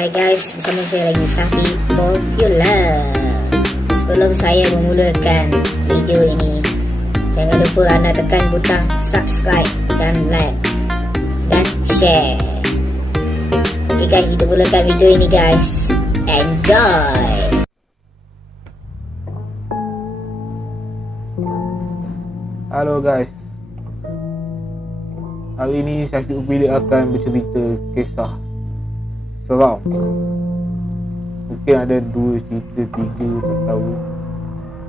Hai guys, bersama saya lagi Safi Popular. Sebelum saya memulakan video ini, jangan lupa anda tekan butang subscribe dan like dan share. Oke guys, kita mulakan video ini guys. Enjoy. Halo guys, hari ini Syafiq Upili akan bercerita kisah seram. Mungkin ada 2 cerita, 3 tak tahu.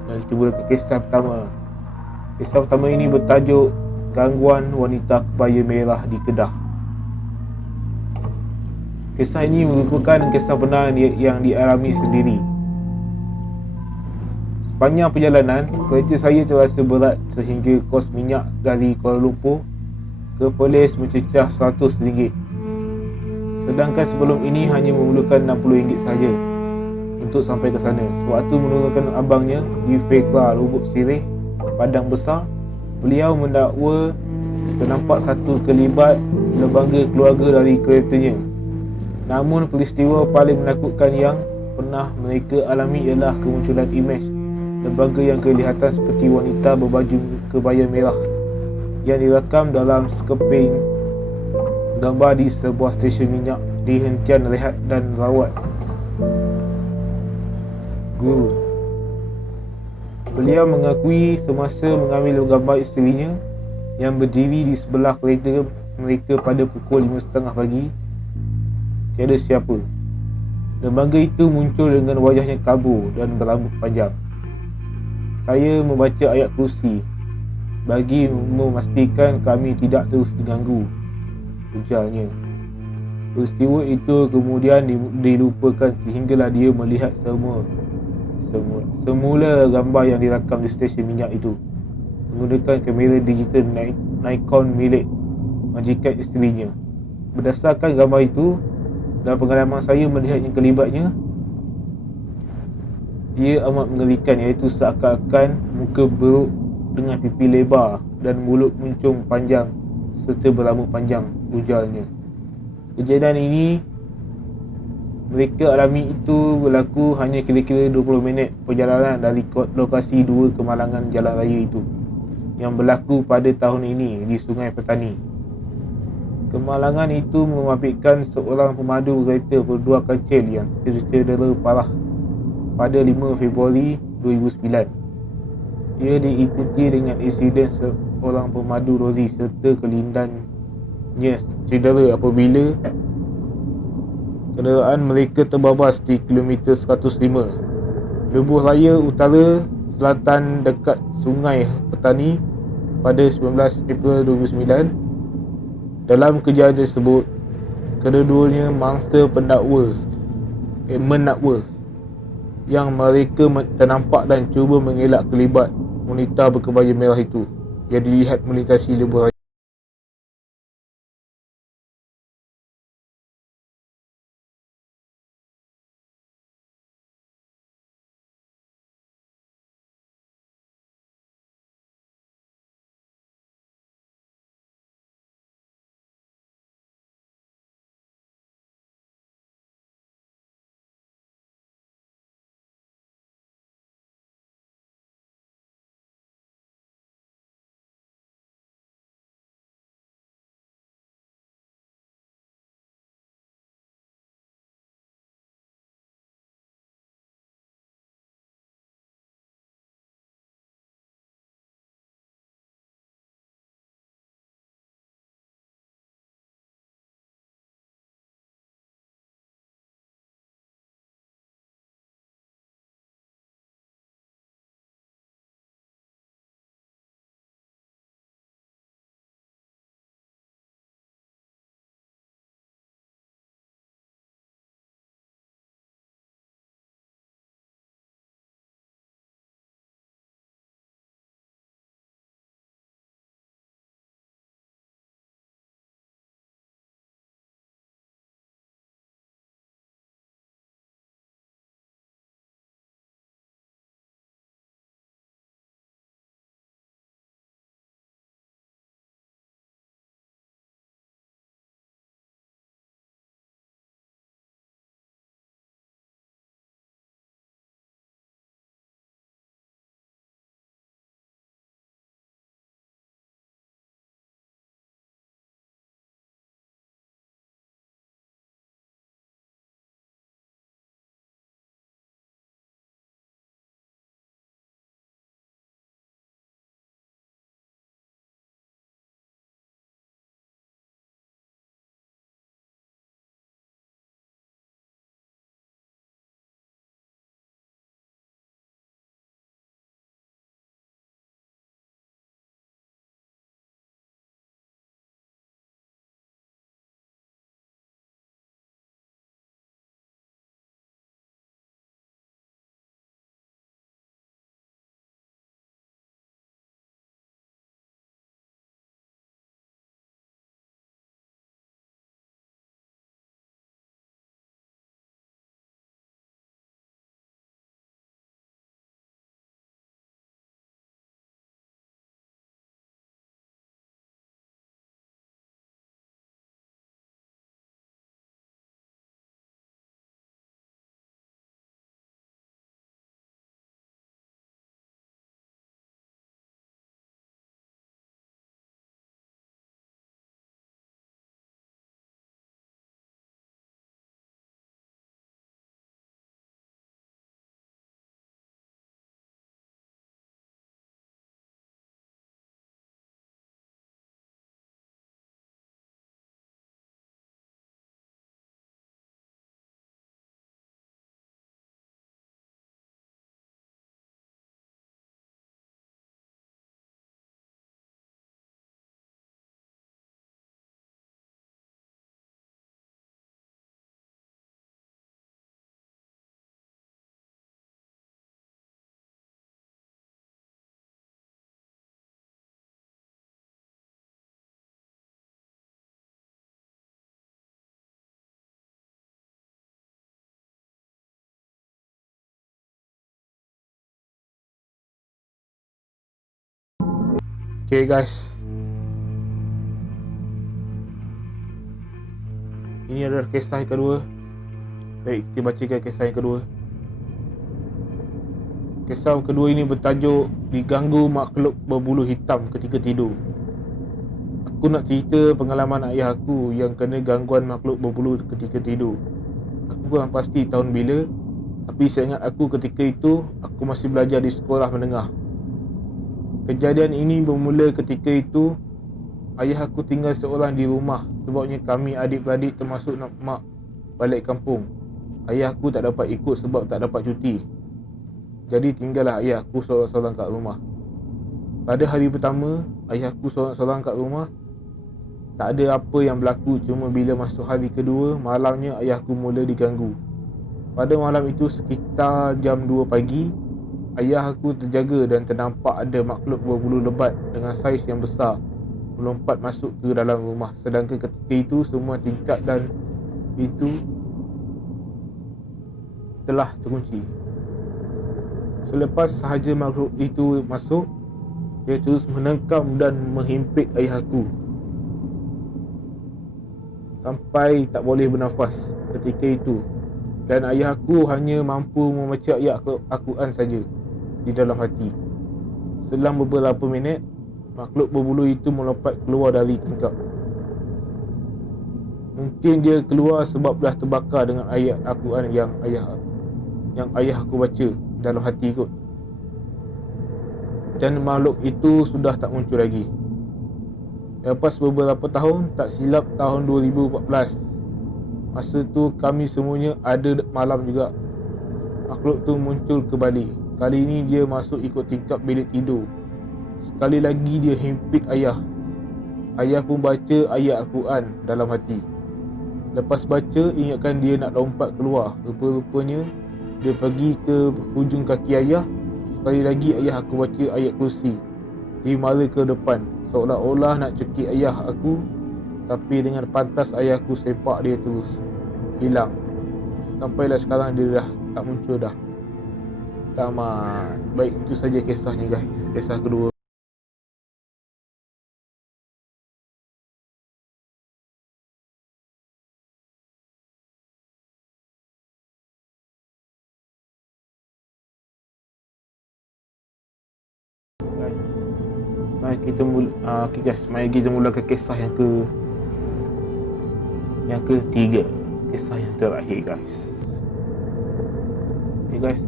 Dan kita mulakan kisah pertama. Kisah pertama ini bertajuk Gangguan Wanita Kebaya Merah di Kedah. Kisah ini merupakan kisah benar yang dialami sendiri. Sepanjang perjalanan, kereta saya terasa berat sehingga kos minyak dari Kuala Lumpur ke Perlis mencecah RM100. Sedangkan sebelum ini hanya memerlukan RM60 sahaja untuk sampai ke sana. Sewaktu menurunkan abangnya di Fekla Lubuk Sirih, Padang Besar, beliau mendakwa ternampak satu kelibat lembaga keluarga dari keretanya. Namun peristiwa paling menakutkan yang pernah mereka alami ialah kemunculan imej lembaga yang kelihatan seperti wanita berbaju kebaya merah yang direkam dalam sekeping gambar di sebuah stesen minyak di hentian rehat dan rawat guru. Beliau mengakui semasa mengambil gambar isterinya yang berdiri di sebelah kereta mereka pada pukul 5.30 pagi, tiada siapa. Lembaga itu muncul dengan wajahnya kabur dan berambut panjang. Saya membaca ayat kursi bagi memastikan kami tidak terus diganggu, ujarnya. Peristiwa itu kemudian dilupakan sehinggalah dia melihat semula gambar yang direkam di stesen minyak itu menggunakan kamera digital Nikon milik majikan isterinya. Berdasarkan gambar itu dan pengalaman saya melihat yang kelibatnya, ia amat mengerikan, iaitu seakan-akan muka beruk dengan pipi lebar dan mulut muncung panjang serta berambut panjang, ujarnya. Kejadian ini mereka alami itu berlaku hanya kira-kira 20 minit perjalanan dari lokasi 2 kemalangan jalan raya itu yang berlaku pada tahun ini di Sungai Petani. Kemalangan itu memabitkan seorang pemandu kereta berdua kancil yang cedera parah pada 5 Februari 2009. Ia diikuti dengan insiden seorang pemandu lori serta kelindannya cedera apabila kenderaan mereka terbabas di kilometer 105 Lebuh Raya Utara Selatan dekat Sungai Petani pada 19 April 2009. Dalam kejadian tersebut, kedua-duanya mangsa mendakwa yang mereka ternampak dan cuba mengelak kelibat wanita berkebaya merah itu yang dilihat melintasi lebuh raya. Okay guys, ini adalah kisah yang kedua. Baik, kita bacakan kisah yang kedua. Kisah kedua ini bertajuk Diganggu Makhluk Berbulu Hitam Ketika Tidur. Aku nak cerita pengalaman ayah aku yang kena gangguan makhluk berbulu ketika tidur. Aku kurang pasti tahun bila, tapi saya ingat aku ketika itu aku masih belajar di sekolah menengah. Kejadian ini bermula ketika itu ayah aku tinggal seorang di rumah sebabnya kami adik-beradik termasuk mak balik kampung. Ayah aku tak dapat ikut sebab tak dapat cuti. Jadi tinggallah ayah aku seorang-seorang kat rumah. Pada hari pertama, ayah aku seorang-seorang kat rumah. Tak ada apa yang berlaku, cuma bila masuk hari kedua, malamnya ayah aku mula diganggu. Pada malam itu sekitar jam 2 pagi, ayah aku terjaga dan ternampak ada makhluk berbulu lebat dengan saiz yang besar melompat masuk ke dalam rumah. Sedangkan ketika itu semua tingkap dan pintu telah terkunci. Selepas sahaja makhluk itu masuk, dia terus menengkam dan menghimpit ayah aku sampai tak boleh bernafas ketika itu, dan ayah aku hanya mampu membaca ayat Al-Quran saja di dalam hati. Selang beberapa minit, makhluk berbulu itu melompat keluar dari tingkap. Mungkin dia keluar sebab dah terbakar dengan ayat Al-Quran yang ayah aku baca dalam hati kot. Dan makhluk itu sudah tak muncul lagi. Lepas beberapa tahun, tak silap tahun 2014, masa tu kami semuanya ada malam juga. Makhluk tu muncul kembali. Kali ini dia masuk ikut tingkap bilik tidur. Sekali lagi dia himpit ayah. Ayah pun baca ayat Al-Quran dalam hati. Lepas baca, ingatkan dia nak lompat keluar. Rupa-rupanya dia pergi ke hujung kaki ayah. Sekali lagi ayah aku baca ayat kursi. Dia mara ke depan, seolah-olah nak cekik ayah aku, tapi dengan pantas ayah aku sepak dia terus hilang. Sampailah sekarang dia dah tak muncul dah. Tamat. Baik, itu saja kisahnya guys. Kisah kedua. Mari kita okay guys, mari kita mulakan kisah yang ketiga. Kisah yang terakhir guys. Okay guys,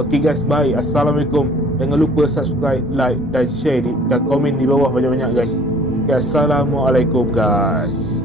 Okey guys, bye. Assalamualaikum. Jangan lupa subscribe, like dan share dan komen di bawah banyak-banyak guys. Okay, Assalamualaikum guys.